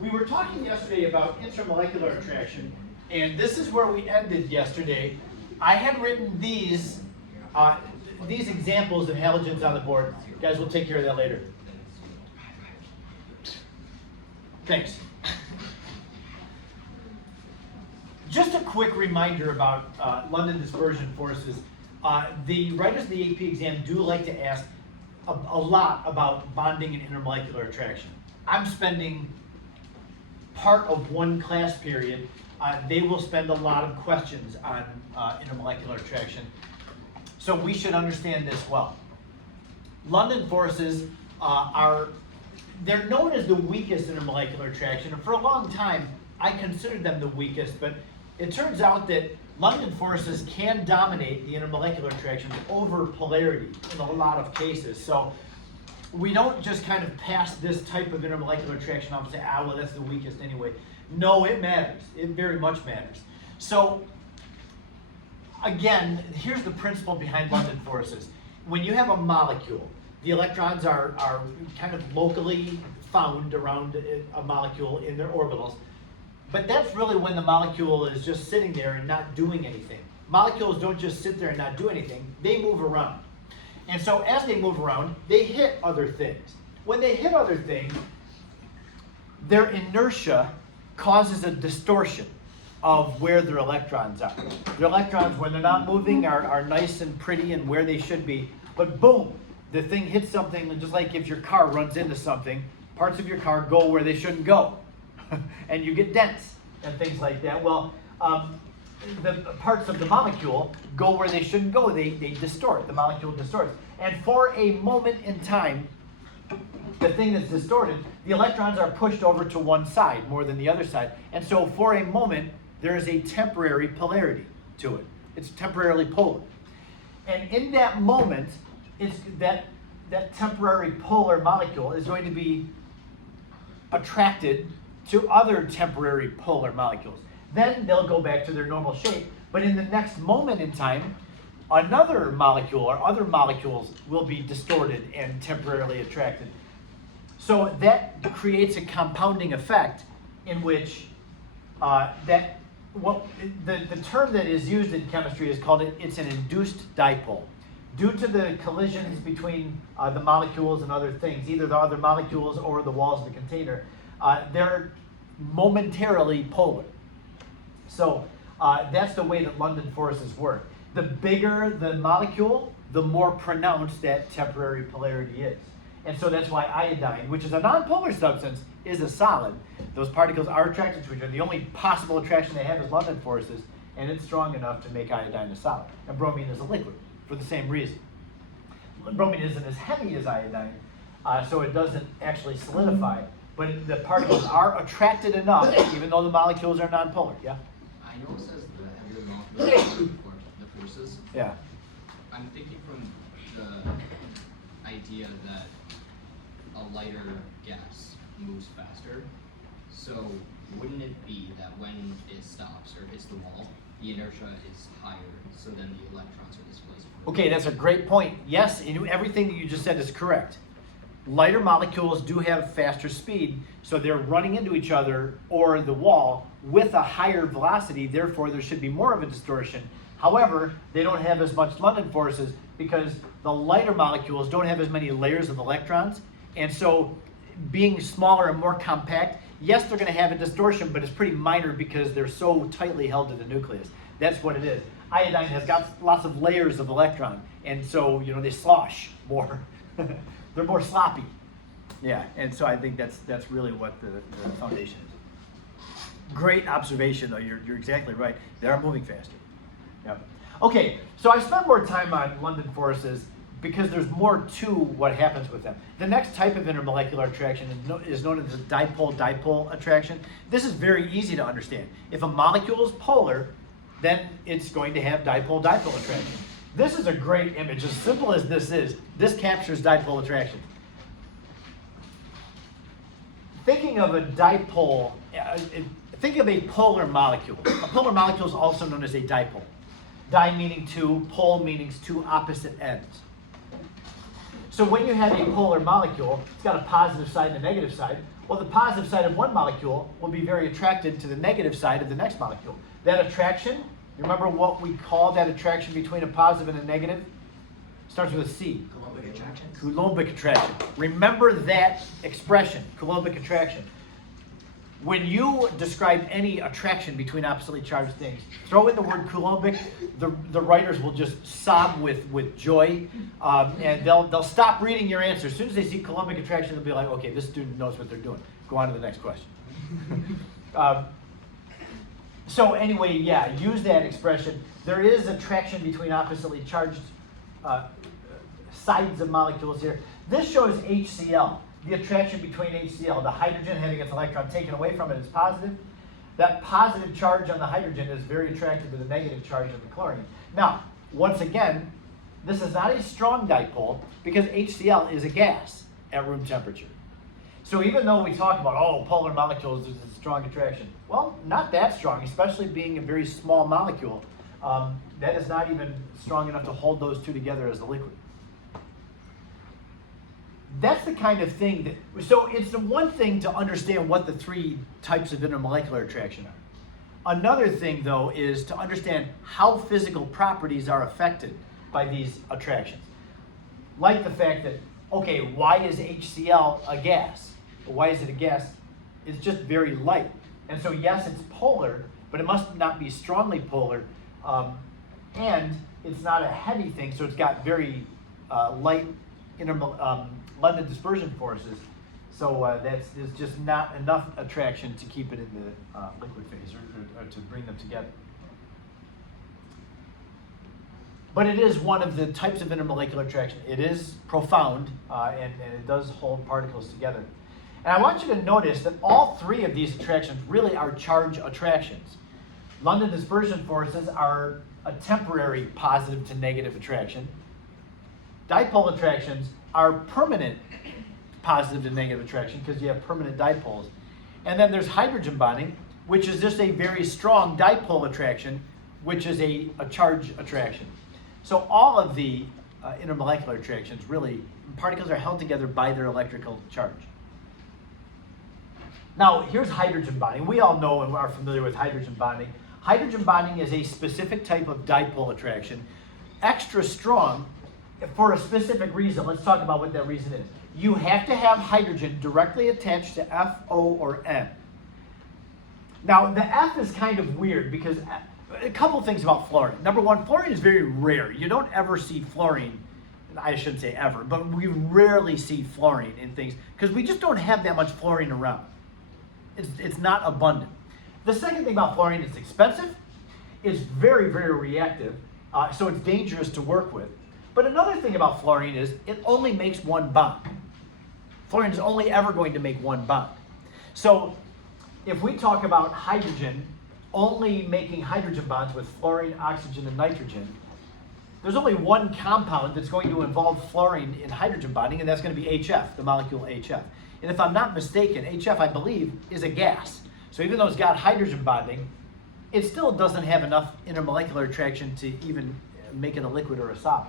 We were talking yesterday about intermolecular attraction, and this is where we ended yesterday. I had written these examples of halogens on the board. Guys, we'll take care of that later. Thanks. Just a quick reminder about London dispersion forces. The writers of the AP exam do like to ask a lot about bonding and intermolecular attraction. I'm spending part of one class period. They will spend a lot of questions on intermolecular attraction. So we should understand this well. London forces they're known as the weakest intermolecular attraction, and for a long time I considered them the weakest, but it turns out that London forces can dominate the intermolecular attractions over polarity in a lot of cases. So we don't just kind of pass this type of intermolecular attraction off and say, well, that's the weakest anyway. No, it matters. It very much matters. So again, here's the principle behind London forces. When you have a molecule, the electrons are kind of locally found around a molecule in their orbitals. But that's really when the molecule is just sitting there and not doing anything. Molecules don't just sit there and not do anything, they move around. And so as they move around, they hit other things. When they hit other things, their inertia causes a distortion of where their electrons are. Their electrons, when they're not moving, are nice and pretty and where they should be. But boom, the thing hits something, and just like if your car runs into something, parts of your car go where they shouldn't go. And you get dents and things like that. Well, the parts of the molecule go where they shouldn't go. They distort. The molecule distorts. And for a moment in time, the thing that's distorted, the electrons are pushed over to one side more than the other side. And so for a moment, there is a temporary polarity to it. It's temporarily polar. And in that moment, it's that temporary polar molecule is going to be attracted to other temporary polar molecules. Then they'll go back to their normal shape, but in the next moment in time, another molecule or other molecules will be distorted and temporarily attracted. So that creates a compounding effect in which the term that is used in chemistry is called it's an induced dipole. Due to the collisions between the molecules and other things, either the other molecules or the walls of the container, they're momentarily polar. So that's the way that London forces work. The bigger the molecule, the more pronounced that temporary polarity is. And so that's why iodine, which is a nonpolar substance, is a solid. Those particles are attracted to each other. The only possible attraction they have is London forces, and it's strong enough to make iodine a solid. And bromine is a liquid for the same reason. Bromine isn't as heavy as iodine, so it doesn't actually solidify. But the particles are attracted enough, even though the molecules are nonpolar. Yeah? I know it says the heavier the molecule for the forces. Yeah. I'm thinking from the idea that a lighter gas moves faster. So wouldn't it be that when it stops or hits the wall, the inertia is higher, so then the electrons are displaced further? Okay, that's a great point. Yes, everything that you just said is correct. Lighter molecules do have faster speed, so they're running into each other or the wall with a higher velocity, therefore there should be more of a distortion. However, they don't have as much London forces because the lighter molecules don't have as many layers of electrons, and so being smaller and more compact, yes, they're going to have a distortion, but it's pretty minor because they're so tightly held to the nucleus. That's what it is. Iodine has got lots of layers of electron, and so they slosh more. They're more sloppy. Yeah, and so I think that's really what the foundation is. Great observation, though. You're exactly right. They are moving faster. Yeah. Okay, so I spent more time on London forces because there's more to what happens with them. The next type of intermolecular attraction is known as dipole-dipole attraction. This is very easy to understand. If a molecule is polar, then it's going to have dipole-dipole attraction. This is a great image. As simple as this is, this captures dipole attraction. Thinking of a dipole, think of a polar molecule. A polar molecule is also known as a dipole. Di meaning two, pole meaning two opposite ends. So when you have a polar molecule, it's got a positive side and a negative side. Well, the positive side of one molecule will be very attracted to the negative side of the next molecule. That attraction, you remember what we call that attraction between a positive and a negative? Starts with a C. Coulombic attraction. Coulombic attraction. Remember that expression, Coulombic attraction. When you describe any attraction between oppositely charged things, throw in the word Coulombic, the writers will just sob with joy, and they'll stop reading your answer. As soon as they see Coulombic attraction, they'll be like, okay, this student knows what they're doing. Go on to the next question. So anyway, yeah, use that expression. There is attraction between oppositely charged sides of molecules here. This shows HCl. The attraction between HCl, the hydrogen having its electron taken away from it is positive. That positive charge on the hydrogen is very attracted to the negative charge of the chlorine. Now, once again, this is not a strong dipole because HCl is a gas at room temperature. So even though we talk about, oh, polar molecules, there's a strong attraction. Well, not that strong, especially being a very small molecule. That is not even strong enough to hold those two together as a liquid. That's the kind of thing that, so it's the one thing to understand what the three types of intermolecular attraction are. Another thing, though, is to understand how physical properties are affected by these attractions. Like the fact that, okay, why is HCl a gas? Well, why is it a gas? It's just very light. And so, yes, it's polar, but it must not be strongly polar. And it's not a heavy thing, so it's got very light London dispersion forces, so there's just not enough attraction to keep it in the liquid phase or to bring them together. But it is one of the types of intermolecular attraction. It is profound, and it does hold particles together. And I want you to notice that all three of these attractions really are charge attractions. London dispersion forces are a temporary positive to negative attraction. Dipole attractions are permanent positive to negative attraction because you have permanent dipoles. And then there's hydrogen bonding, which is just a very strong dipole attraction, which is a charge attraction. So all of the intermolecular attractions, really, particles are held together by their electrical charge. Now, here's hydrogen bonding. We all know and are familiar with hydrogen bonding. Hydrogen bonding is a specific type of dipole attraction, extra strong, for a specific reason. Let's talk about what that reason is. You have to have hydrogen directly attached to F, O, or N. Now, the F is kind of weird because a couple things about fluorine. Number one, fluorine is very rare. You don't ever see fluorine, I shouldn't say ever, but we rarely see fluorine in things because we just don't have that much fluorine around. It's not abundant. The second thing about fluorine, it's expensive, it's very, very reactive, so it's dangerous to work with. But another thing about fluorine is it only makes one bond. Fluorine is only ever going to make one bond. So if we talk about hydrogen only making hydrogen bonds with fluorine, oxygen, and nitrogen, there's only one compound that's going to involve fluorine in hydrogen bonding, and that's going to be HF, the molecule HF. And if I'm not mistaken, HF, I believe, is a gas. So even though it's got hydrogen bonding, it still doesn't have enough intermolecular attraction to even make it a liquid or a solid.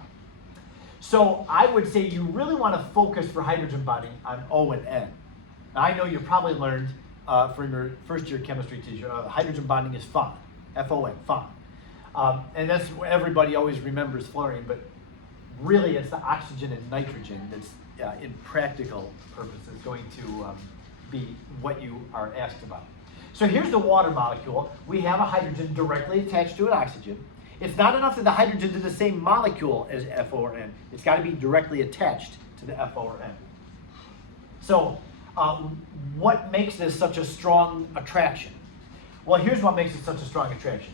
So I would say you really want to focus for hydrogen bonding on O and N. Now, I know you probably learned from your first year chemistry teacher, hydrogen bonding is FON, F-O-N, FON. And that's what everybody always remembers fluorine, but really it's the oxygen and nitrogen that's, in practical purposes, going to be what you are asked about. So here's the water molecule. We have a hydrogen directly attached to an oxygen. It's not enough that the hydrogen is the same molecule as FO or N. It's got to be directly attached to the FO or N. So what makes this such a strong attraction? Well, here's what makes it such a strong attraction.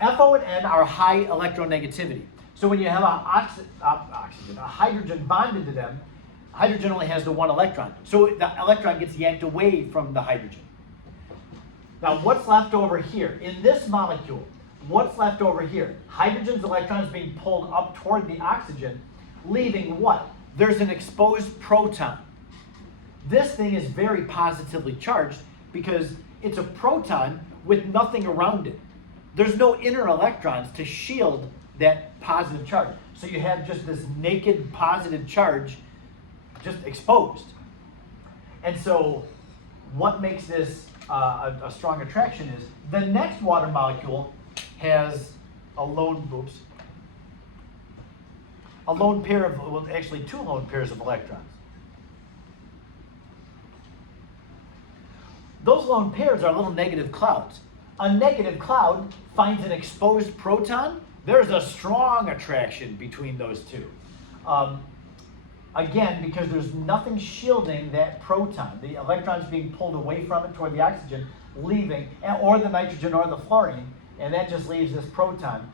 FO and N are high electronegativity. So when you have a hydrogen bonded to them, hydrogen only has the one electron. So the electron gets yanked away from the hydrogen. Now what's left over here? In this molecule, what's left over here? Hydrogen's electrons being pulled up toward the oxygen, leaving what? There's an exposed proton. This thing is very positively charged because it's a proton with nothing around it. There's no inner electrons to shield that positive charge. So you have just this naked positive charge just exposed. And so what makes this a strong attraction is the next water molecule has a lone pair of, well, actually 2 lone pairs of electrons. Those lone pairs are little negative clouds. A negative cloud finds an exposed proton. There's a strong attraction between those two. Again, because there's nothing shielding that proton. The electrons being pulled away from it toward the oxygen, leaving, or the nitrogen or the fluorine, and that just leaves this proton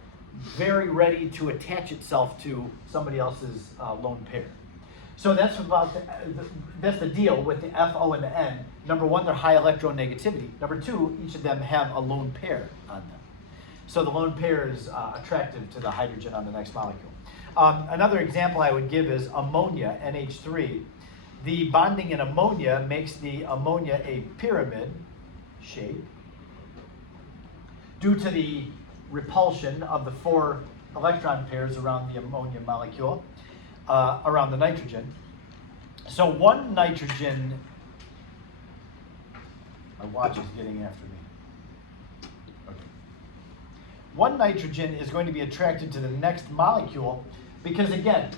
very ready to attach itself to somebody else's lone pair. So that's about that's the deal with the F, O, and the N. Number one, they're high electronegativity. Number two, each of them have a lone pair on them. So the lone pair is attractive to the hydrogen on the next molecule. Another example I would give is ammonia, NH3. The bonding in ammonia makes the ammonia a pyramid shape due to the repulsion of the 4 electron pairs around the ammonia molecule, around the nitrogen. So one nitrogen, my watch is getting after me. Okay. One nitrogen is going to be attracted to the next molecule because, again,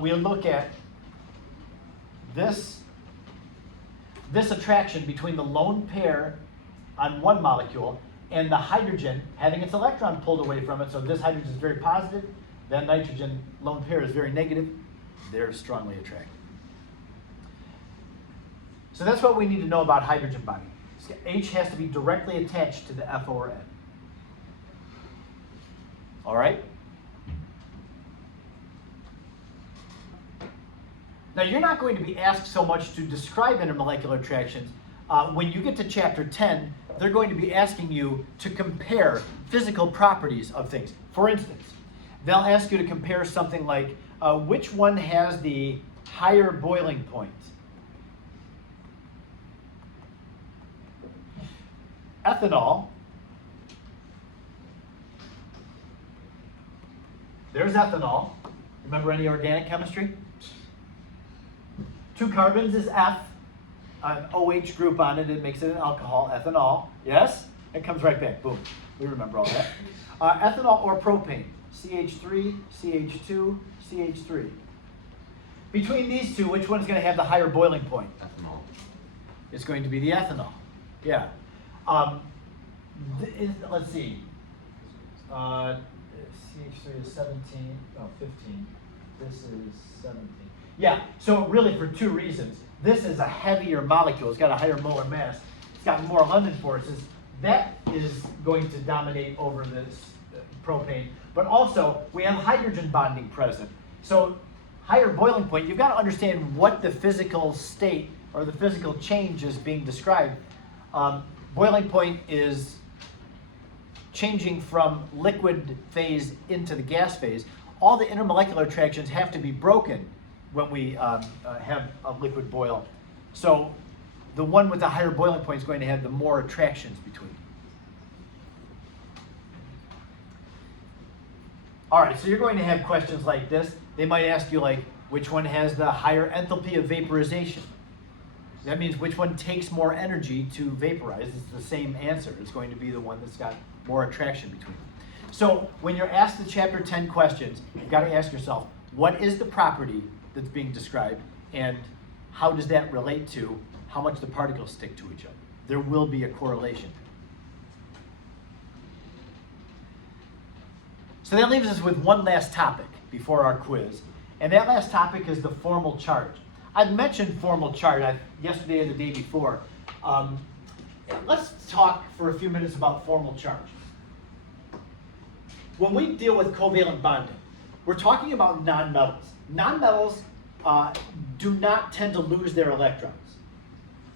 we'll look at this attraction between the lone pair on one molecule and the hydrogen having its electron pulled away from it. So this hydrogen is very positive, that nitrogen lone pair is very negative. They're strongly attracted. So that's what we need to know about hydrogen bonding. H has to be directly attached to the F or N. All right? Now, you're not going to be asked so much to describe intermolecular attractions. When you get to chapter 10, they're going to be asking you to compare physical properties of things. For instance, they'll ask you to compare something like which one has the higher boiling point. Ethanol. There's ethanol. Remember any organic chemistry? 2 carbons is F. An OH group on it, it makes it an alcohol, ethanol. Yes? It comes right back. Boom. We remember all that. Ethanol or propane. CH3, CH2, CH3. Between these two, which one's going to have the higher boiling point? Ethanol. It's going to be the ethanol. Yeah. Let's see. CH3 is 17, 15. This is 17. Yeah, so really for 2 reasons. This is a heavier molecule. It's got a higher molar mass. It's got more London forces. That is going to dominate over this propane. But also, we have hydrogen bonding present. So higher boiling point, you've got to understand what the physical state or the physical change is being described. Boiling point is changing from liquid phase into the gas phase. All the intermolecular attractions have to be broken when we have a liquid boil. So the one with the higher boiling point is going to have the more attractions between. All right, so you're going to have questions like this. They might ask you like, which one has the higher enthalpy of vaporization? That means which one takes more energy to vaporize. It's the same answer. It's going to be the one that's got more attraction between them. So when you're asked the chapter 10 questions, you've got to ask yourself, what is the property that's being described, and how does that relate to how much the particles stick to each other? There will be a correlation. So that leaves us with one last topic before our quiz, and that last topic is the formal charge. I've mentioned formal charge yesterday or the day before. Let's talk for a few minutes about formal charge. When we deal with covalent bonding, we're talking about nonmetals. Nonmetals do not tend to lose their electrons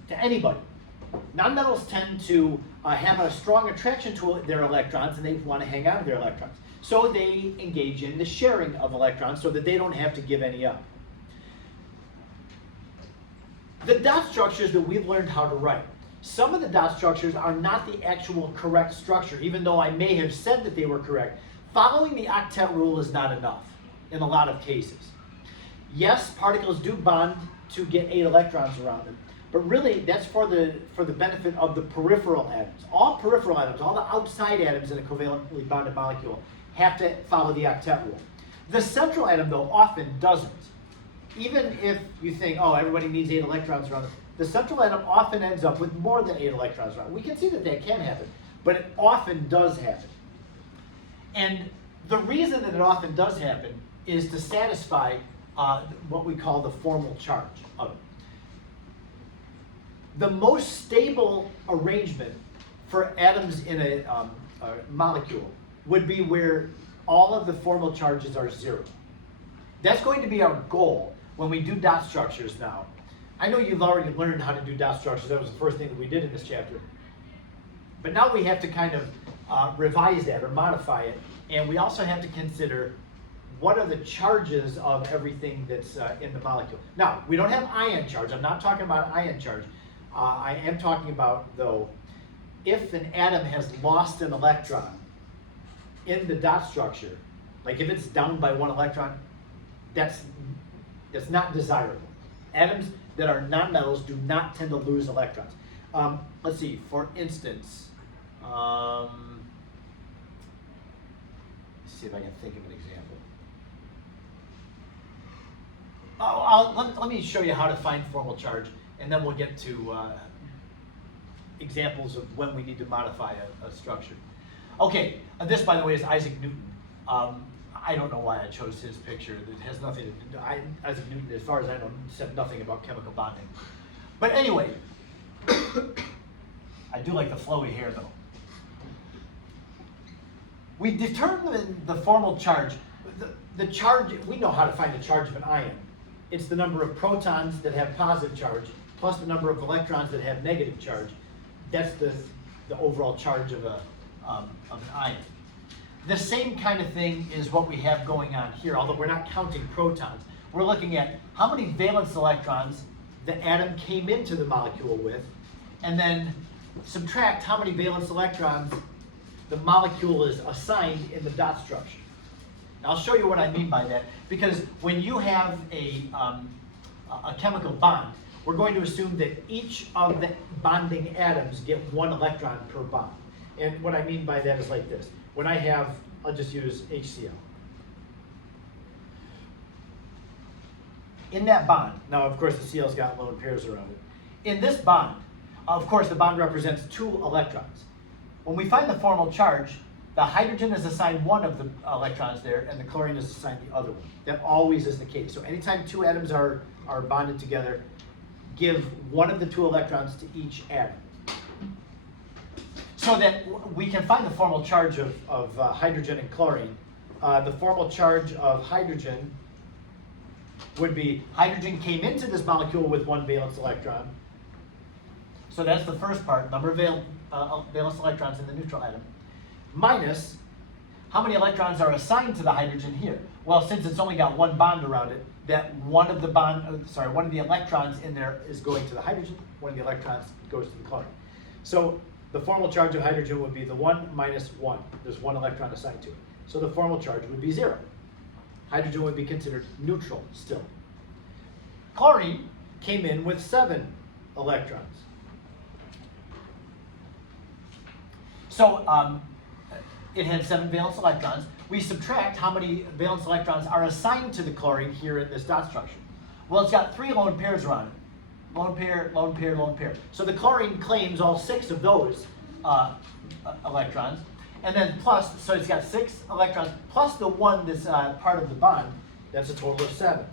to anybody. Nonmetals tend to have a strong attraction to their electrons, and they want to hang on to their electrons. So they engage in the sharing of electrons so that they don't have to give any up. The dot structures that we've learned how to write, some of the dot structures are not the actual correct structure, even though I may have said that they were correct. Following the octet rule is not enough in a lot of cases. Yes, particles do bond to get 8 electrons around them, but really that's for the benefit of the peripheral atoms. All peripheral atoms, all the outside atoms in a covalently bonded molecule have to follow the octet rule. The central atom, though, often doesn't. Even if you think, oh, everybody needs 8 electrons around them, the central atom often ends up with more than 8 electrons around. We can see that that can happen, but it often does happen. And the reason that it often does happen is to satisfy what we call the formal charge of it. The most stable arrangement for atoms in a molecule would be where all of the formal charges are 0. That's going to be our goal when we do dot structures now. I know you've already learned how to do dot structures. That was the first thing that we did in this chapter. But now we have to kind of revise that or modify it. And we also have to consider what are the charges of everything that's in the molecule. Now, we don't have ion charge. I'm not talking about ion charge. I am talking about, though, if an atom has lost an electron in the dot structure, like if it's down by 1 electron, that's not desirable. Atoms that are nonmetals do not tend to lose electrons. Let's see, for instance, let's see if I can think of an example. Let me show you how to find formal charge, and then we'll get to examples of when we need to modify a structure. Okay, this, by the way, is Isaac Newton. I don't know why I chose his picture. It has nothing to do. Isaac Newton, as far as I know, said nothing about chemical bonding. But anyway, I do like the flowy hair, though. We determine the formal charge. The charge, we know how to find the charge of an ion. It's the number of protons that have positive charge plus the number of electrons that have negative charge. That's the overall charge of an ion. The same kind of thing is what we have going on here, although we're not counting protons. We're looking at how many valence electrons the atom came into the molecule with, and then subtract how many valence electrons the molecule is assigned in the dot structure. Now, I'll show you what I mean by that, because when you have a chemical bond, we're going to assume that each of the bonding atoms get 1 electron per bond. And what I mean by that is like this. When I have, I'll just use HCl. In that bond, now of course the Cl's got lone pairs around it. In this bond, of course the bond represents 2 electrons. When we find the formal charge, the hydrogen is assigned 1 of the electrons there, and the chlorine is assigned the other one. That always is the case. So anytime 2 atoms are bonded together, give 1 of the 2 electrons to each atom. So that we can find the formal charge of hydrogen and chlorine. The formal charge of hydrogen would be hydrogen came into this molecule with 1 valence electron. So that's the first part, number of valence electrons in the neutral atom, minus how many electrons are assigned to the hydrogen here. Well, since it's only got 1 bond around it, that one of the electrons in there is going to the hydrogen, 1 of the electrons goes to the chlorine. So the formal charge of hydrogen would be the 1 minus 1. There's 1 electron assigned to it. So the formal charge would be 0. Hydrogen would be considered neutral still. Chlorine came in with 7 electrons. So it had 7 valence electrons. We subtract how many valence electrons are assigned to the chlorine here in this dot structure. Well, it's got 3 lone pairs around it. Lone pair, lone pair, lone pair. So the chlorine claims all 6 of those electrons. And then plus, so it's got 6 electrons plus the 1 that's part of the bond. That's a total of 7.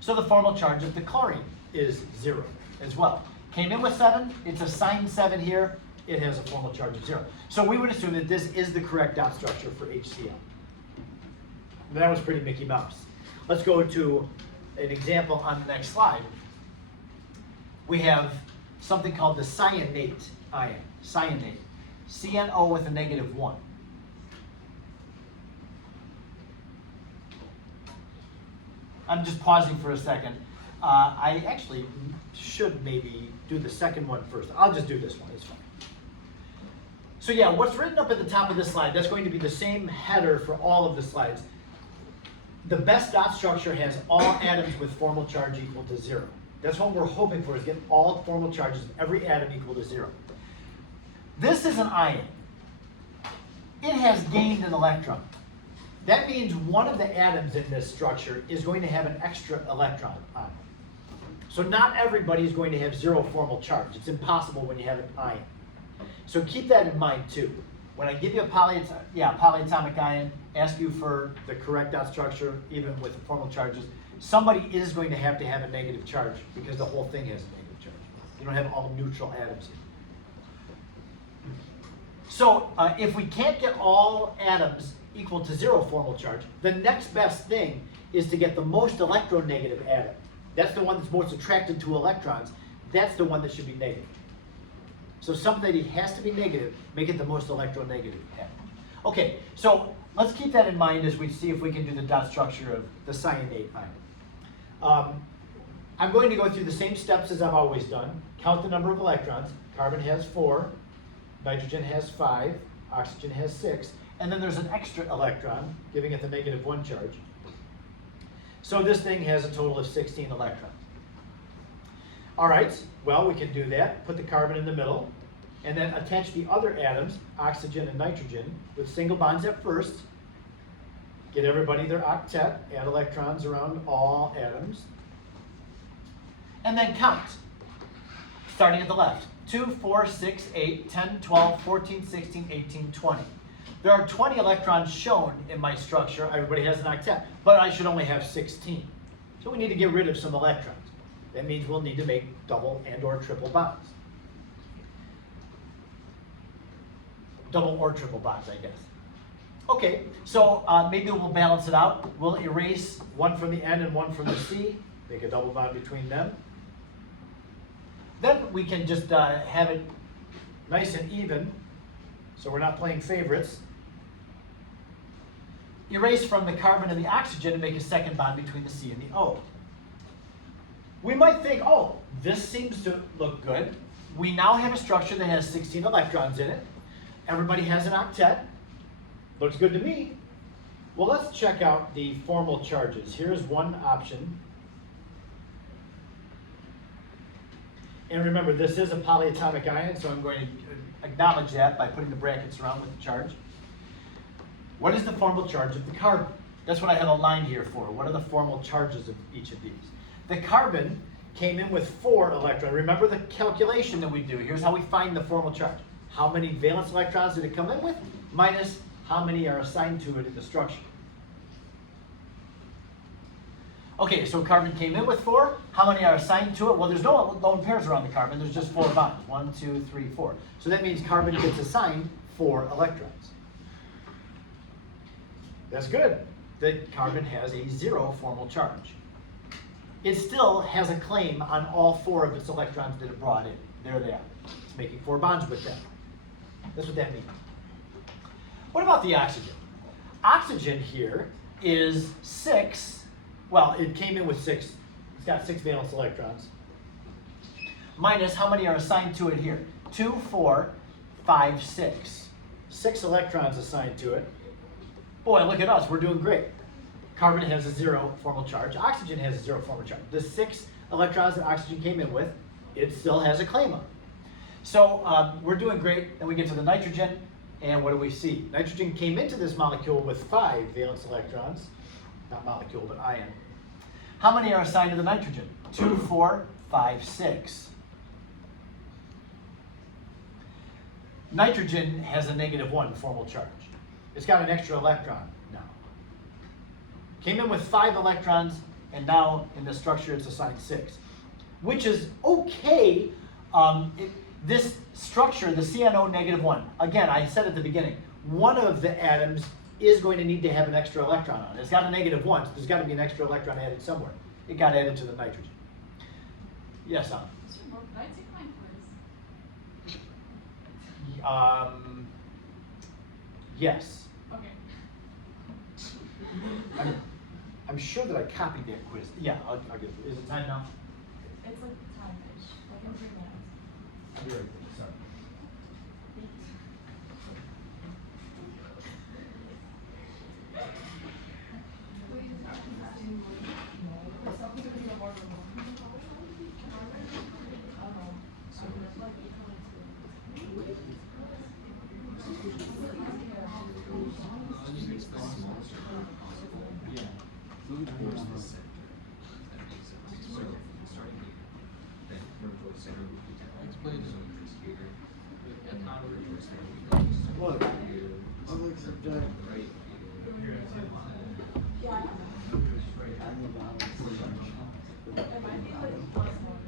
So the formal charge of the chlorine is 0 as well. Came in with 7, it's assigned 7 here, it has a formal charge of 0. So we would assume that this is the correct dot structure for HCl. That was pretty Mickey Mouse. Let's go to an example on the next slide. We have something called the cyanate ion, cyanate, CNO with a -1. I'm just pausing for a second. I actually should maybe do the second one first. I'll just do this one, it's fine. So yeah, what's written up at the top of this slide, that's going to be the same header for all of the slides. The best dot structure has all atoms with formal charge equal to 0. That's what we're hoping for, is get all formal charges of every atom equal to 0. This is an ion. It has gained an electron. That means one of the atoms in this structure is going to have an extra electron on it. So not everybody is going to have 0 formal charge. It's impossible when you have an ion. So keep that in mind too. When I give you a polyatomic ion, ask you for the correct dot structure, even with formal charges, somebody is going to have a negative charge because the whole thing has a negative charge. You don't have all neutral atoms here. So if we can't get all atoms equal to 0 formal charge, the next best thing is to get the most electronegative atom. That's the one that's most attracted to electrons. That's the one that should be negative. So something that has to be negative, make it the most electronegative atom. Okay, so let's keep that in mind as we see if we can do the dot structure of the cyanate ion. I'm going to go through the same steps as I've always done. Count the number of electrons. Carbon has 4, nitrogen has 5, oxygen has 6, and then there's an extra electron, giving it the -1 charge. So this thing has a total of 16 electrons. All right, well, we can do that. Put the carbon in the middle, and then attach the other atoms, oxygen and nitrogen, with single bonds at first. Get everybody their octet, add electrons around all atoms. And then count, starting at the left. 2, 4, 6, 8, 10, 12, 14, 16, 18, 20. There are 20 electrons shown in my structure. Everybody has an octet, but I should only have 16. So we need to get rid of some electrons. That means we'll need to make double and or triple bonds. Double or triple bonds, I guess. Okay, so maybe we'll balance it out. We'll erase one from the N and one from the C, make a double bond between them. Then we can just have it nice and even, so we're not playing favorites. Erase from the carbon and the oxygen and make a second bond between the C and the O. We might think, oh, this seems to look good. We now have a structure that has 16 electrons in it. Everybody has an octet. Looks good to me. Well, let's check out the formal charges. Here's one option. And remember, this is a polyatomic ion, so I'm going to acknowledge that by putting the brackets around with the charge. What is the formal charge of the carbon? That's what I have a line here for. What are the formal charges of each of these? The carbon came in with 4 electrons. Remember the calculation that we do. Here's how we find the formal charge. How many valence electrons did it come in with? Minus how many are assigned to it in the structure. Okay, so carbon came in with 4. How many are assigned to it? Well, there's no lone pairs around the carbon. There's just 4 bonds. 1, 2, 3, 4. So that means carbon gets assigned 4 electrons. That's good. The carbon has a 0 formal charge. It still has a claim on all 4 of its electrons that it brought in. There they are. It's making 4 bonds with them. That's what that means. What about the oxygen? Oxygen here is 6. Well, it came in with 6. It's got 6 valence electrons. Minus how many are assigned to it here? 2, 4, 5, 6. 6 electrons assigned to it. Boy, look at us. We're doing great. Carbon has a 0 formal charge. Oxygen has a 0 formal charge. The 6 electrons that oxygen came in with, it still has a claim on. So we're doing great. Then we get to the nitrogen, and what do we see? Nitrogen came into this molecule with 5 valence electrons. Not molecule, but ion. How many are assigned to the nitrogen? 2, 4, 5, 6. Nitrogen has a -1 formal charge. It's got an extra electron now. Came in with 5 electrons, and now in the structure it's assigned 6, which is okay. This structure, the CNO -1, again, I said at the beginning, one of the atoms is going to need to have an extra electron on it. It's got a -1, so there's got to be an extra electron added somewhere. It got added to the nitrogen. Yes, Anna? Can I take mine quiz? Yes. Okay. I'm sure that I copied that quiz. Yeah, I'll get it. Is it time now? It's like time-ish, like in 3 minutes. I'll be right there, sorry. Explain it. Look, public subject. Yeah. And the balance. It might be like plus one.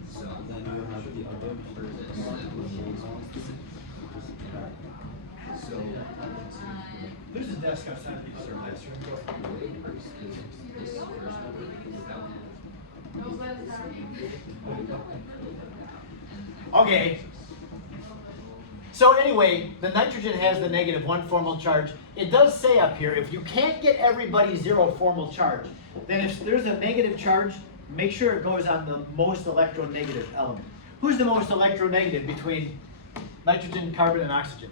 Then you have the other. So, There's a desk outside the other classroom. this first one without No, but it's not. Okay. So anyway, the nitrogen has the -1 formal charge. It does say up here, if you can't get everybody 0 formal charge, then if there's a negative charge, make sure it goes on the most electronegative element. Who's the most electronegative between nitrogen, carbon, and oxygen?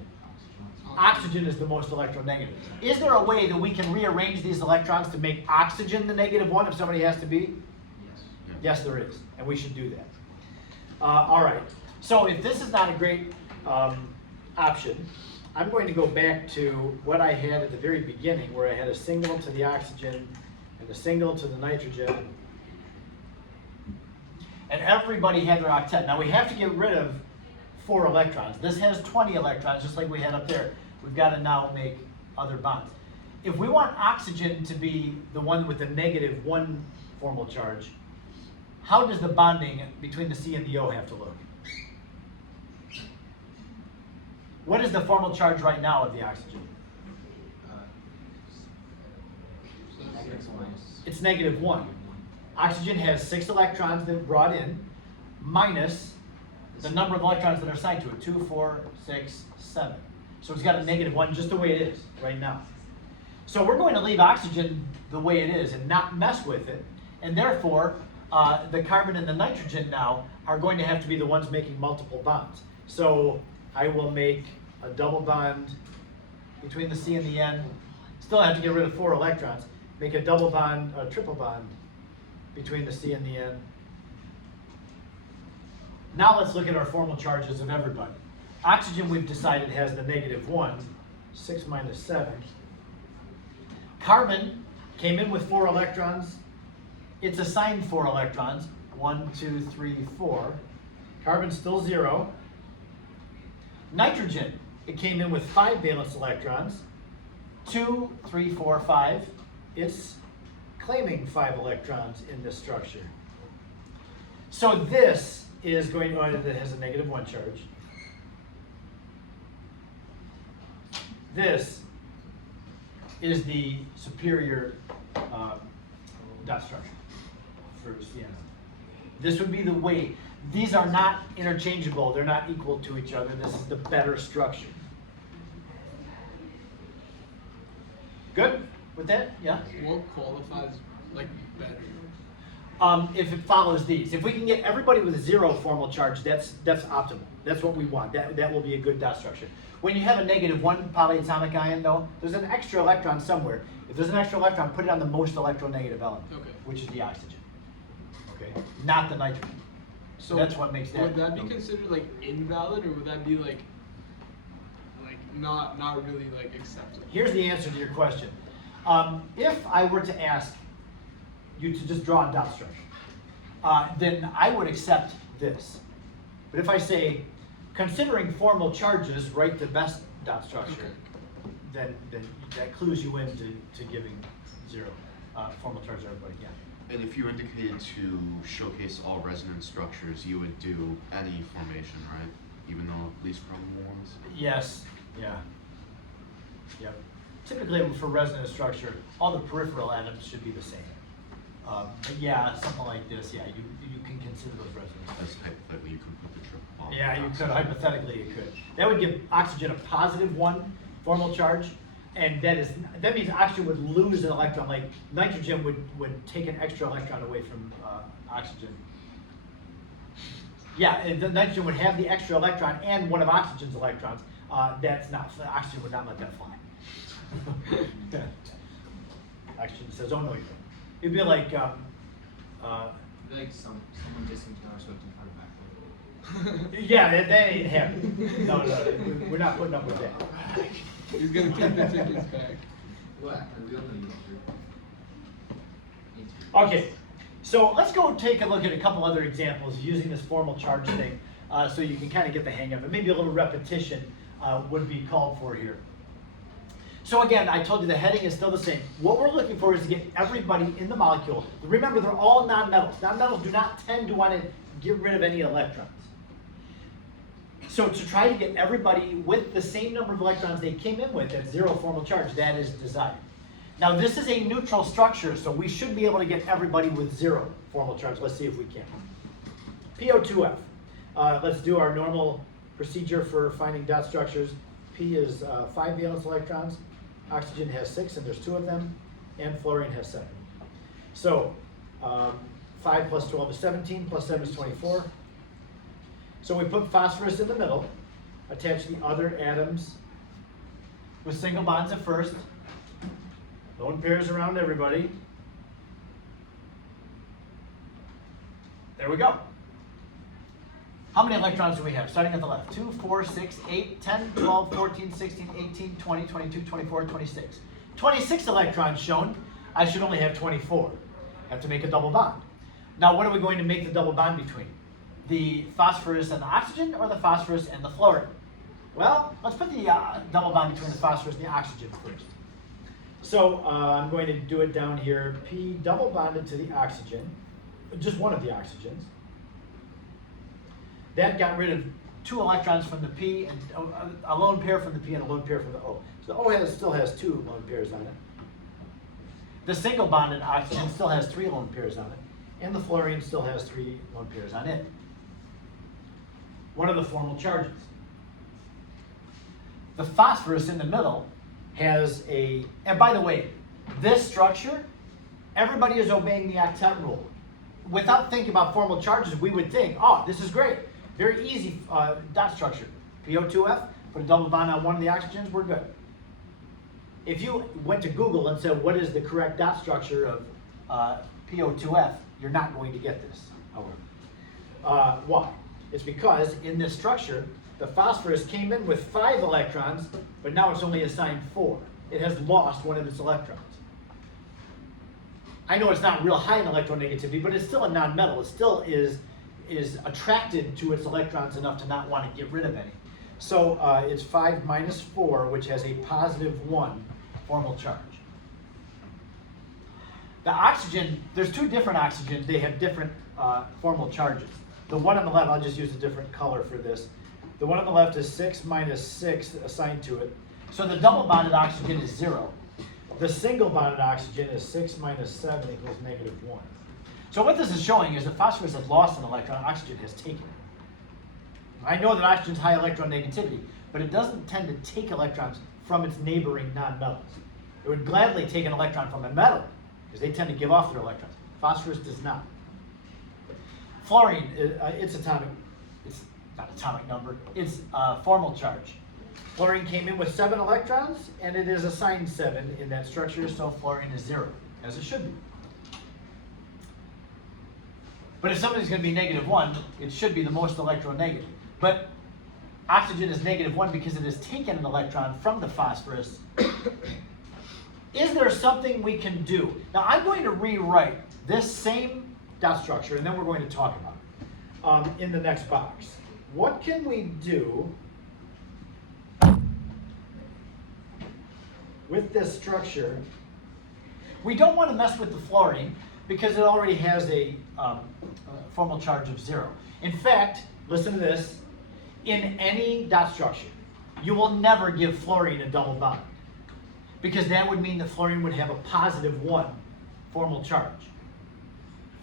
Oxygen is the most electronegative. Is there a way that we can rearrange these electrons to make oxygen the -1 if somebody has to be? yes. Yes, there is, and we should do that. All right, so if this is not a great option, I'm going to go back to what I had at the very beginning, where I had a signal to the oxygen and a signal to the nitrogen. And everybody had their octet. Now we have to get rid of 4 electrons. This has 20 electrons, just like we had up there. We've got to now make other bonds. If we want oxygen to be the one with the -1 formal charge, how does the bonding between the C and the O have to look? What is the formal charge right now of the oxygen? It's -1. Oxygen has 6 electrons that brought in, minus the number of electrons that are assigned to it, 2, 4, 6, 7. So it's got a -1 just the way it is right now. So we're going to leave oxygen the way it is and not mess with it, and therefore the carbon and the nitrogen now are going to have to be the ones making multiple bonds. So I will make a double bond between the C and the N. Still have to get rid of 4 electrons. Make a double bond, a triple bond between the C and the N. Now let's look at our formal charges of everybody. Oxygen, we've decided, has the -1, 6 minus 7. Carbon came in with 4 electrons. It's assigned 4 electrons, 1, 2, 3, 4. Carbon's still 0. Nitrogen, it came in with 5 valence electrons, 2, 3, 4, 5. It's claiming 5 electrons in this structure. So this is going to, that has a -1 charge. This is the superior dot structure for CN. This would be the weight. These are not interchangeable. They're not equal to each other. This is the better structure. Good with that? Yeah? What qualifies like better? If it follows these. If we can get everybody with 0 formal charge, that's optimal. That's what we want. That will be a good dot structure. When you have a -1 polyatomic ion though, there's an extra electron somewhere. If there's an extra electron, put it on the most electronegative element, Okay. which is the oxygen. Okay? Not the nitrogen. So that's what makes that. Would that be considered like invalid, or would that be like not really like acceptable? Here's the answer to your question. If I were to ask you to just draw a dot structure, then I would accept this. But if I say, considering formal charges, write the best dot structure, then that clues you into giving 0 formal charge to everybody. Yeah. And if you indicated to showcase all resonance structures, you would do any formation, right? Even though least probable ones? Yes. Yeah. Yep. Typically for resonance structure, all the peripheral atoms should be the same. But yeah, something like this, yeah, you can consider those resonance. As hypothetically, you could put the triple bond. Yeah, you could, hypothetically you could. That would give oxygen a +1 formal charge, and that means oxygen would lose an electron, like nitrogen would take an extra electron away from oxygen. Yeah, and the nitrogen would have the extra electron and one of oxygen's electrons. Oxygen would not let that fly. Oxygen says, oh no, you don't. It'd be like, Like someone dissing Taylor Swift in front of back. yeah, that ain't happening. No, we're not putting up with that. He's gonna take the tickets back. What? We all know you don't. Okay, So let's go take a look at a couple other examples using this formal charge thing, so you can kind of get the hang of it. Maybe a little repetition would be called for here. So again, I told you the heading is still the same. What we're looking for is to get everybody in the molecule. Remember, they're all nonmetals. Nonmetals do not tend to want to get rid of any electrons. So to try to get everybody with the same number of electrons they came in with at 0 formal charge, that is desired. Now this is a neutral structure, so we should be able to get everybody with 0 formal charge. Let's see if we can. PO2F. Let's do our normal procedure for finding dot structures. P is 5 valence electrons. Oxygen has 6, and there's 2 of them. And fluorine has 7. So 5 plus 12 is 17, plus 7 is 24. So we put phosphorus in the middle, attach the other atoms with single bonds at first. Lone pairs around everybody. There we go. How many electrons do we have? Starting at the left. 2, 4, 6, 8, 10, 12, 14, 16, 18, 20, 22, 24, 26. 26 electrons shown. I should only have 24. I have to make a double bond. Now what are we going to make the double bond between? The phosphorus and the oxygen, or the phosphorus and the fluorine? Well, let's put the double bond between the phosphorus and the oxygen first. So I'm going to do it down here. P double bonded to the oxygen, just one of the oxygens. That got rid of 2 electrons from the P, and a lone pair from the P and a lone pair from the O. So the O still has 2 lone pairs on it. The single bonded oxygen still has 3 lone pairs on it, and the fluorine still has 3 lone pairs on it. What are the formal charges? The phosphorus in the middle has a, and by the way, this structure, everybody is obeying the octet rule. Without thinking about formal charges, we would think, oh, this is great. Very easy dot structure. PO2F, put a double bond on one of the oxygens, we're good. If you went to Google and said, what is the correct dot structure of PO2F, you're not going to get this, however. Why? It's because in this structure, the phosphorus came in with 5 electrons, but now it's only assigned 4. It has lost one of its electrons. I know it's not real high in electronegativity, but it's still a nonmetal. It still is attracted to its electrons enough to not want to get rid of any. So it's 5 minus 4, which has a positive 1 formal charge. The oxygen, there's 2 different oxygens. They have different formal charges. The one on the left, I'll just use a different color for this. The one on the left is 6 minus 6 assigned to it. So the double bonded oxygen is 0. The single bonded oxygen is 6 minus 7 equals negative 1. So what this is showing is that phosphorus has lost an electron, oxygen has taken it. I know that oxygen has high electron negativity, but it doesn't tend to take electrons from its neighboring nonmetals. It would gladly take an electron from a metal, because they tend to give off their electrons. Phosphorus does not. Fluorine, it's not atomic number, it's formal charge. Fluorine came in with 7 electrons, and it is assigned 7 in that structure, so fluorine is 0, as it should be. But if somebody's going to be negative 1, it should be the most electronegative. But oxygen is negative 1 because it has taken an electron from the phosphorus. Is there something we can do? Now I'm going to rewrite this same dot structure, and then we're going to talk about it in the next box. What can we do with this structure? We don't want to mess with the fluorine because it already has a formal charge of 0. In fact, listen to this. In any dot structure, you will never give fluorine a double bond, because that would mean that fluorine would have a positive 1 formal charge.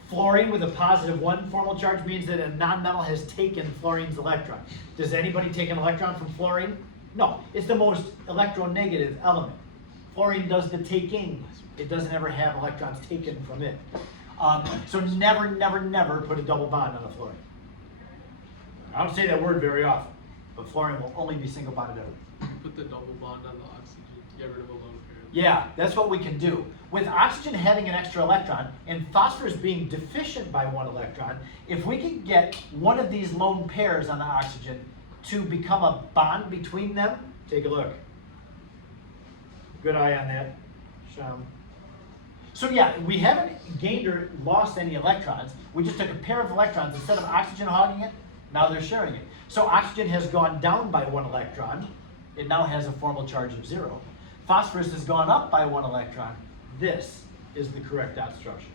Fluorine with a positive 1 formal charge means that a nonmetal has taken fluorine's electron. Does anybody take an electron from fluorine? No, it's the most electronegative element. Fluorine does the taking. It doesn't ever have electrons taken from it. So never, never, never put a double bond on a fluorine. I don't say that word very often, but fluorine will only be single bonded ever. Put the double bond on the oxygen, get rid of a lone pair. Yeah, that's what we can do. With oxygen having an extra electron and phosphorus being deficient by 1 electron, if we can get one of these lone pairs on the oxygen to become a bond between them, take a look. Good eye on that, Sham. So yeah, we haven't gained or lost any electrons. We just took a pair of electrons, instead of oxygen hogging it, now they're sharing it. So oxygen has gone down by 1 electron. It now has a formal charge of 0. Phosphorus has gone up by 1 electron. This is the correct dot structure.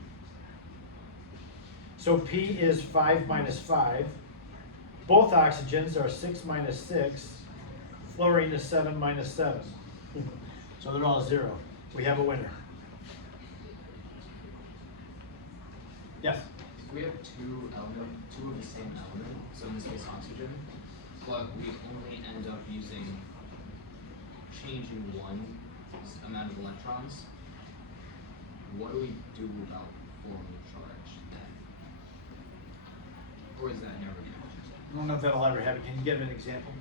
So P is 5 minus 5. Both oxygens are 6 minus 6. Fluorine is 7 minus 7. So they're all 0. We have a winner. Yes? If we have two of the same element, so in this case oxygen, but we only end up changing one amount of electrons, what do we do about formal charge then? Or is that never going to happen? I don't know if that'll ever happen. Can you give an example?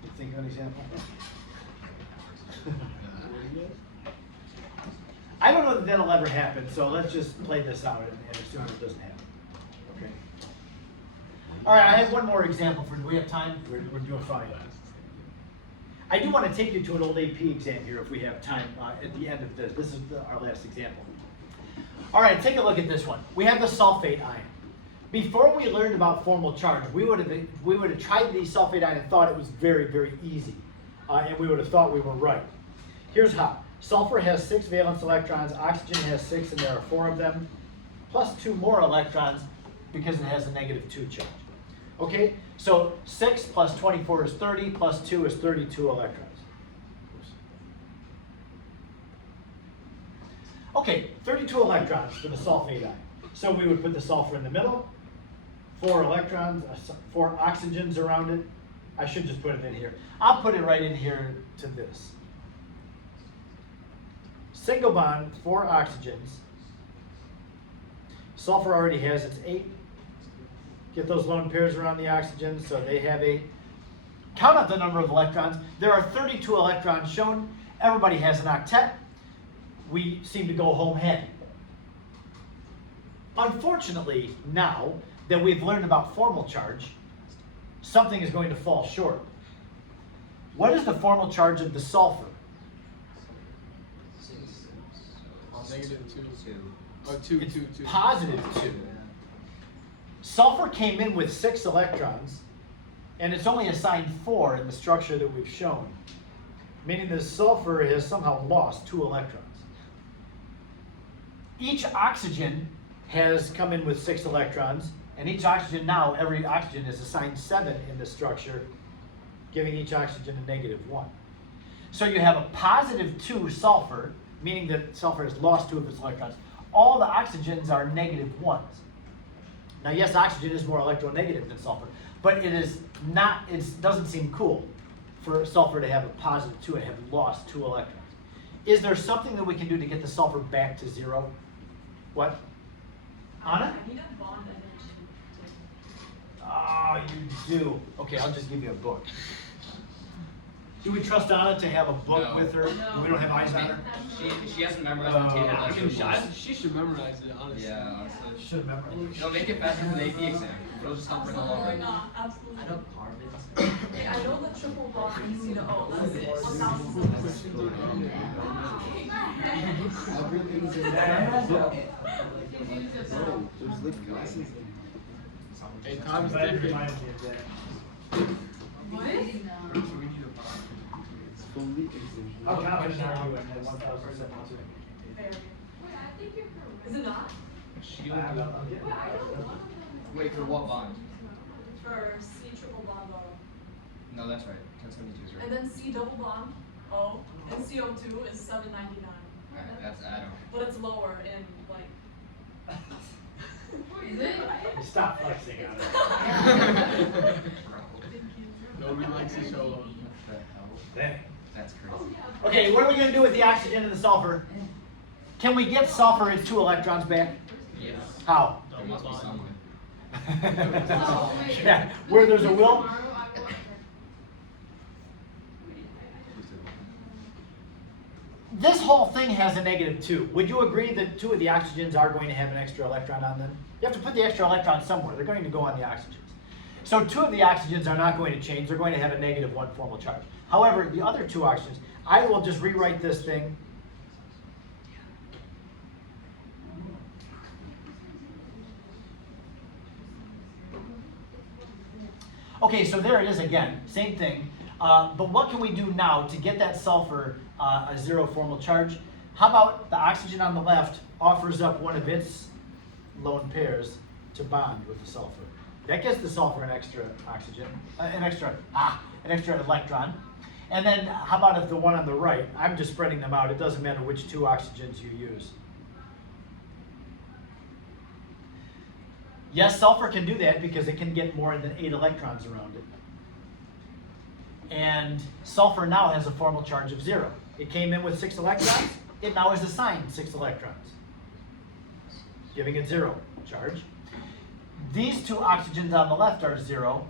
Can you think of an example? I don't know that that'll ever happen, so let's just play this out and assume it doesn't happen. Okay. All right, I have one more example for. Do we have time? We're doing fine. I do want to take you to an old AP exam here if we have time at the end of this. This is our last example. All right, take a look at this one. We have the sulfate ion. Before we learned about formal charge, we would have tried the sulfate ion and thought it was very, very easy, and we would have thought we were right. Here's how. Sulfur has 6 valence electrons, oxygen has 6, and there are 4 of them, plus 2 more electrons because it has a -2 charge. Okay, so 6 plus 24 is 30, plus 2 is 32 electrons. Okay, 32 electrons for the sulfate ion. So we would put the sulfur in the middle, 4 electrons, 4 oxygens around it. I should just put it in here. I'll put it right in here to this. Single bond, 4 oxygens. Sulfur already has its 8. Get those lone pairs around the oxygens, so they have 8. Count up the number of electrons. There are 32 electrons shown. Everybody has an octet. We seem to go home happy. Unfortunately, now that we've learned about formal charge, something is going to fall short. What is the formal charge of the sulfur? -2. Oh, 2, It's 2, 2. positive 2. Sulfur came in with 6 electrons, and it's only assigned 4 in the structure that we've shown, meaning the sulfur has somehow lost 2 electrons. Each oxygen has come in with 6 electrons, and each oxygen now, every oxygen is assigned 7 in the structure, giving each oxygen a -1. So you have a positive 2 sulfur, meaning that sulfur has lost 2 of its electrons. All the oxygens are -1s. Now, yes, oxygen is more electronegative than sulfur, but it is not. It doesn't seem cool for sulfur to have a positive 2 and have lost 2 electrons. Is there something that we can do to get the sulfur back to 0? What? Anna? I need a bond energy. Oh, you do. Okay, I'll just give you a book. Do we trust Anna to have a book No. with her? No. We don't have eyes on her? She hasn't memorized the table. I of can, electrons. she should memorize it, honestly. Yeah, honestly. Should remember. It'll make it faster for the AP exam. It'll just help bring along. Absolutely not, absolutely. I know carbons. Hey, I know the triple bond, you know, that's it. 1,000%. Everything's in that book. Bro, there's like glasses in Hey, Tom's Glad you different. reminded me of that. It's fully exhibition. How confident are you in that 1,000%? Very. Is it not? Wait, for what bond? For C triple bond O. No, that's right. 1072 is right. And then C double bond O, and CO2 is 799. Alright, that's Adam. But it's lower in like. Is it? Stop flexing on it. Nobody likes to show up. Dang. That's crazy. Okay, what are we going to do with the oxygen and the sulfur? Can we get sulfur its 2 electrons back? Yes. How? There must be some way. Yeah, where there's a will. This whole thing has a -2. Would you agree that 2 of the oxygens are going to have an extra electron on them? You have to put the extra electron somewhere. They're going to go on the oxygens. So 2 of the oxygens are not going to change. They're going to have a -1 formal charge. However, the other 2 oxygens, I will just rewrite this thing Okay, so there it is again, same thing. But what can we do now to get that sulfur a zero formal charge? How about the oxygen on the left offers up one of its lone pairs to bond with the sulfur? That gives the sulfur an extra oxygen, an extra electron. And then how about if the one on the right, I'm just spreading them out, it doesn't matter which two oxygens you use. Yes, sulfur can do that because it can get more than 8 electrons around it. And sulfur now has a formal charge of 0. It came in with 6 electrons, it now is assigned 6 electrons, giving it 0 charge. These two oxygens on the left are 0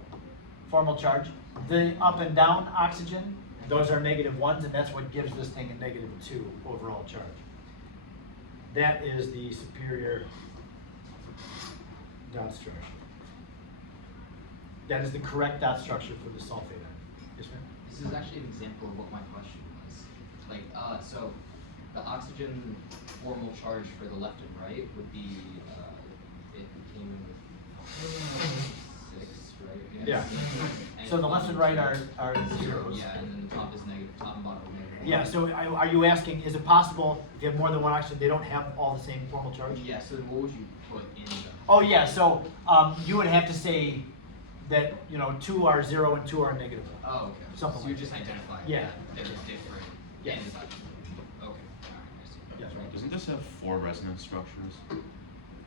formal charge. The up and down oxygen, those are -1s, and that's what gives this thing a -2 overall charge. That is the superior dot structure. That is the correct dot structure for the sulfate. Yes, ma'am? This is actually an example of what my question was. Like, so the oxygen formal charge for the left and right would be, it came in with 6, right? Yeah. And So the left and right are zeros. Yeah, and then the top is negative, top and bottom are negative. Yeah, so are you asking, is it possible if you have more than one oxygen, they don't have all the same formal charge? Yeah, so then what would you put in the? Oh yeah, so you would have to say that, 2 are 0 and 2 are negative. Oh, okay. Something so you like just that. identify Yeah. that it's different. Yes. And it's okay, alright, I see. Yes. Doesn't this have 4 resonance structures?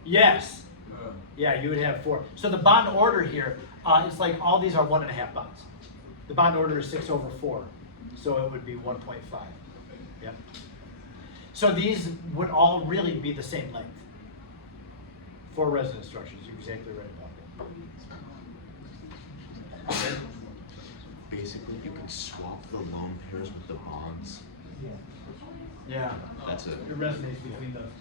Yes. Yeah, you would have 4. So the bond order here, it's like all these are 1.5 bonds. The bond order is 6/4, so it would be 1.5. Yep. So these would all really be the same length. 4 resonance structures. You're exactly right about that. Basically, you can swap the lone pairs with the bonds. Yeah. That's it. It resonates between those.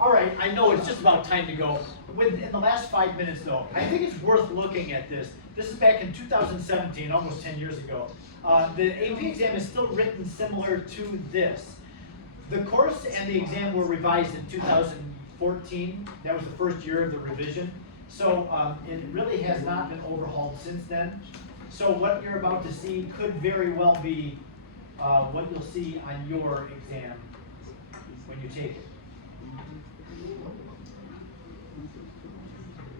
All right, I know it's just about time to go. In the last 5 minutes, though, I think it's worth looking at this. This is back in 2017, almost 10 years ago. The AP exam is still written similar to this. The course and the exam were revised in 2014. That was the first year of the revision. So it really has not been overhauled since then. So what you're about to see could very well be what you'll see on your exam when you take it.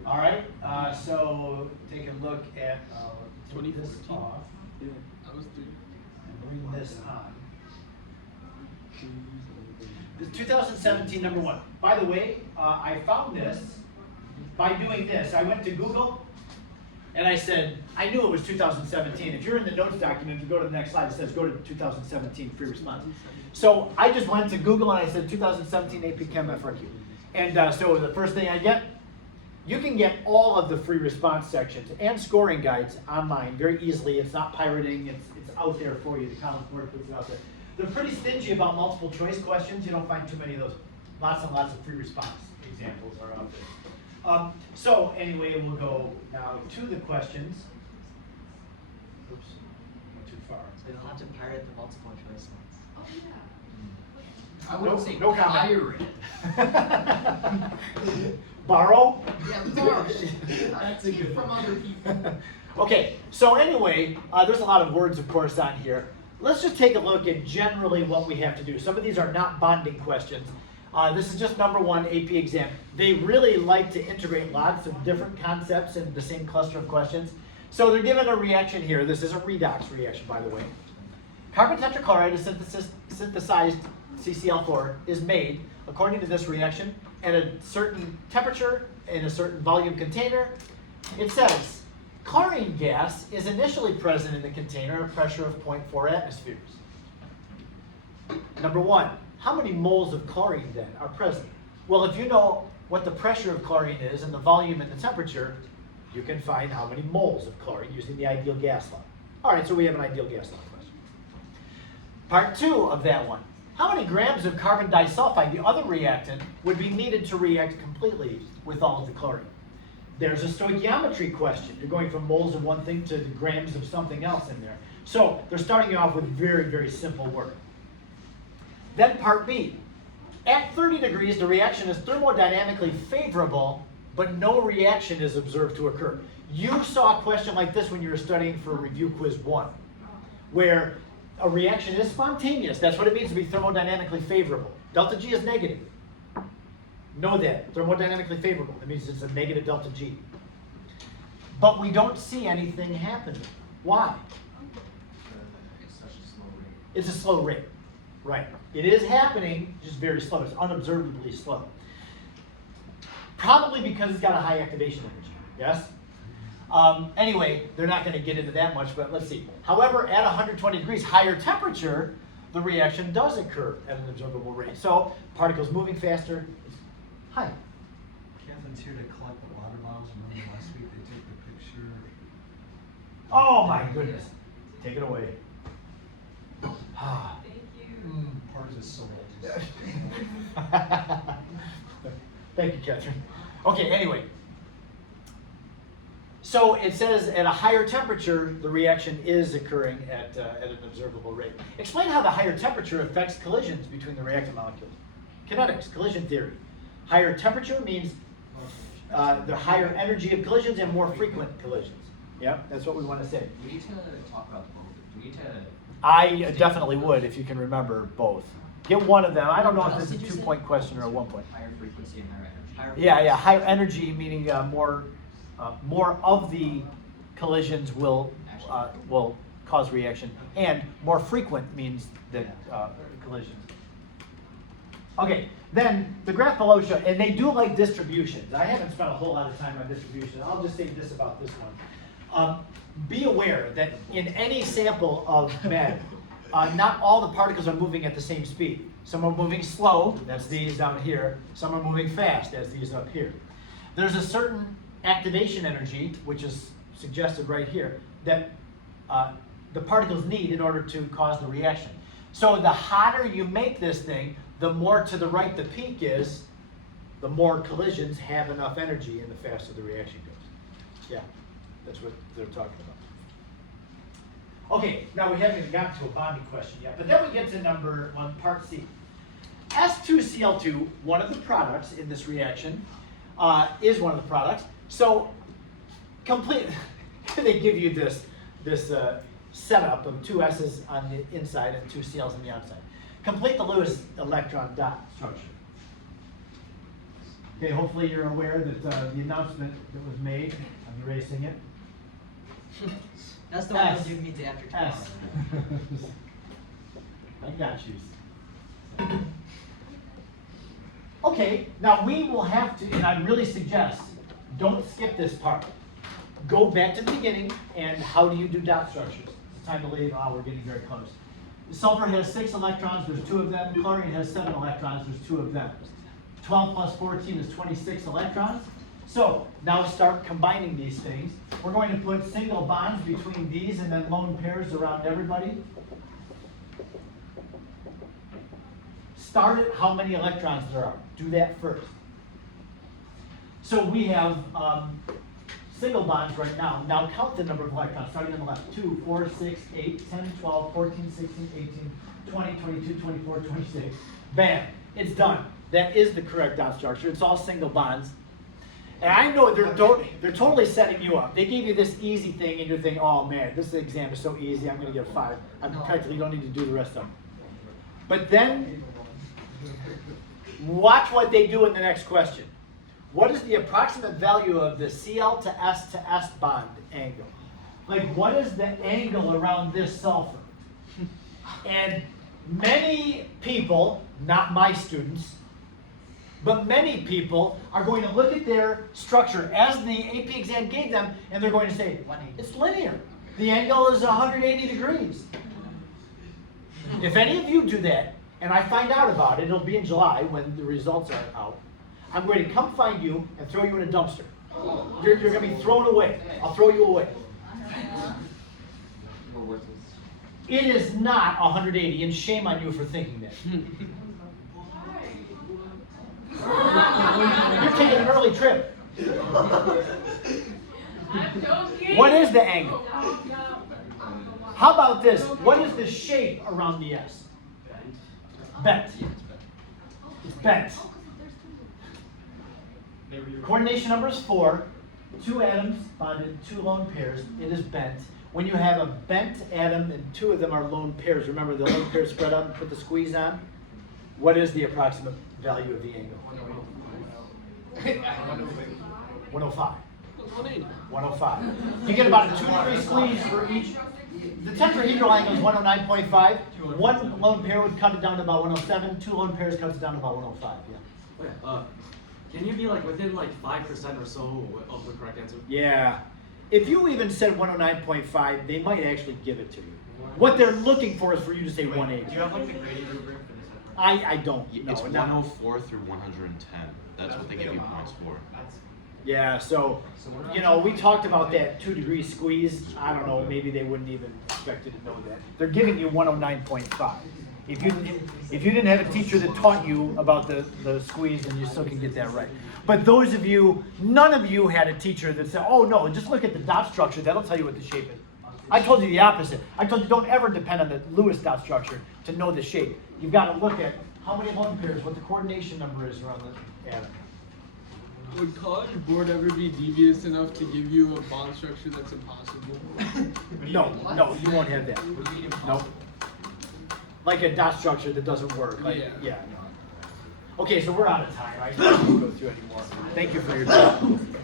All right, so take a look at, take this 2014? off I was 3. and bring this on. This 2017 number 1. By the way, I found this by doing this. I went to Google and I said, I knew it was 2017. If you're in the notes document, if you go to the next slide, it says go to 2017 free response. So I just went to Google and I said 2017 AP Chem FRQ. And so the first thing I get, you can get all of the free response sections and scoring guides online very easily. It's not pirating, it's out there for you. The College Board puts it out there. They're pretty stingy about multiple choice questions. You don't find too many of those. Lots and lots of free response examples are out there. So anyway, we'll go now to the questions. Oops, went too far. So you'll have to pirate the multiple choice ones. Oh, yeah. I wouldn't say No comment. pirate. Borrow? Yeah, borrow. That's a good from one. other people. Okay, so anyway, there's a lot of words, of course, on here. Let's just take a look at generally what we have to do. Some of these are not bonding questions. This is just number 1 AP exam. They really like to integrate lots of different concepts in the same cluster of questions. So they're given a reaction here. This is a redox reaction, by the way. Carbon tetrachloride is synthesized CCl4 is made, according to this reaction, at a certain temperature in a certain volume container. It says, chlorine gas is initially present in the container at a pressure of 0.4 atmospheres. Number 1, how many moles of chlorine then are present? Well, if you know what the pressure of chlorine is and the volume and the temperature, you can find how many moles of chlorine using the ideal gas law. All right, so we have an ideal gas law question. Part 2 of that one. How many grams of carbon disulfide, the other reactant, would be needed to react completely with all of the chlorine? There's a stoichiometry question. You're going from moles of one thing to the grams of something else in there. So they're starting you off with very, very simple work. Then part B. At 30 degrees, the reaction is thermodynamically favorable, but no reaction is observed to occur. You saw a question like this when you were studying for review quiz 1, where a reaction is spontaneous. That's what it means to be thermodynamically favorable. Delta G is negative. Know that. Thermodynamically favorable. That means it's a negative delta G. But we don't see anything happening. Why? It's such a slow rate. It's a slow rate. Right. It is happening, just very slow. It's unobservably slow. Probably because it's got a high activation energy. Yes? Anyway, they're not going to get into that much, but let's see. However, at 120 degrees higher temperature, the reaction does occur at an observable rate. So particles moving faster. Hi. Catherine's here to collect the water bottles. Remember last week they took the picture? Oh my goodness. Take it away. Part of his soul. Thank you, Catherine. Okay, anyway. So it says at a higher temperature, the reaction is occurring at an observable rate. Explain how the higher temperature affects collisions between the reactant molecules. Kinetics, collision theory. Higher temperature means the higher energy of collisions and more frequent collisions. Yep, that's what we want to say. Do we need to talk about both? Do we need to? I definitely would if you can remember both. Get one of them. I don't know What if else it's a did you say? 2-point question or a 1-point. Higher frequency and higher energy. Higher Yeah, higher energy meaning more of the collisions will cause reaction, and more frequent means that collisions. Okay, then the graph below shows, and they do like distributions. I haven't spent a whole lot of time on distribution. I'll just say this about this one. Be aware that in any sample of MED, not all the particles are moving at the same speed. Some are moving slow, that's these down here. Some are moving fast, that's these up here. There's a certain activation energy, which is suggested right here, that the particles need in order to cause the reaction. So the hotter you make this thing, the more to the right the peak is, the more collisions have enough energy and the faster the reaction goes. Yeah, that's what they're talking about. Okay, now we haven't even gotten to a bonding question yet, but then we get to number 1, part C. S2Cl2, one of the products in this reaction, is one of the products. So, complete. They give you this setup of 2 S's on the inside and 2 Cl's on the outside. Complete the Lewis electron dot structure. Okay, hopefully you're aware that the announcement that was made, I'm erasing it. That's the one S. that'll do me to after tomorrow. S. I got you. Okay, now we will have to, and I really suggest, don't skip this part. Go back to the beginning, and how do you do dot structures? It's time to leave. We're getting very close. Sulfur has 6 electrons, there's 2 of them. Chlorine has 7 electrons, there's 2 of them. 12 plus 14 is 26 electrons. So now start combining these things. We're going to put single bonds between these and then lone pairs around everybody. Start at how many electrons there are. Do that first. So we have single bonds right now. Now count the number of electrons, starting on the left. 2, 4, 6, 8, 10, 12, 14, 16, 18, 20, 22, 24, 26. Bam, it's done. That is the correct dot structure. It's all single bonds. And I know they're totally setting you up. They gave you this easy thing and you're thinking, oh man, this exam is so easy, I'm going to get a 5. I practically don't need to do the rest of them. But then, watch what they do in the next question. What is the approximate value of the Cl to S bond angle? Like, what is the angle around this sulfur? And many people, not my students, but many people are going to look at their structure as the AP exam gave them, and they're going to say, it's linear. The angle is 180 degrees. If any of you do that, and I find out about it, it'll be in July when the results are out, I'm going to come find you and throw you in a dumpster. You're going to be thrown away. I'll throw you away. We're worthless. It is not 180, and shame on you for thinking that. You're taking an early trip. What is the angle? How about this? What is the shape around the S? Bent. It's bent. Coordination number is 4. two atoms bonded in two lone pairs, it is bent. When you have a bent atom and two of them are lone pairs, remember the lone pairs spread out and put the squeeze on? What is the approximate value of the angle? 105. 105. You get about a 2-degree squeeze for each. The tetrahedral angle is 109.5. One lone pair would cut it down to about 107. Two lone pairs cuts it down to about 105. Yeah. Okay, can you be like within like 5% or so of the correct answer? Yeah. If you even said 109.5, they might actually give it to you. What they're looking for is for you to say 180. Do you have like the grading rubric for this? I don't. It's No, not- 104 through 110. That's what they give you points for. Yeah, so, you know, we talked about that 2-degree squeeze. I don't know, maybe they wouldn't even expect you to know that. They're giving you 109.5. If you didn't have a teacher that taught you about the squeeze, then you still can get that right. But those of you, none of you had a teacher that said, oh no, just look at the dot structure, that'll tell you what the shape is. I told you the opposite. I told you don't ever depend on the Lewis dot structure to know the shape. You've got to look at how many lone pairs, what the coordination number is around the atom. Would College Board ever be devious enough to give you a bond structure that's impossible? No, you won't have that. Nope. Like a dot structure that doesn't work. Like, Yeah. no. Okay, so we're out of time. I can't go through anymore. Thank you for your time.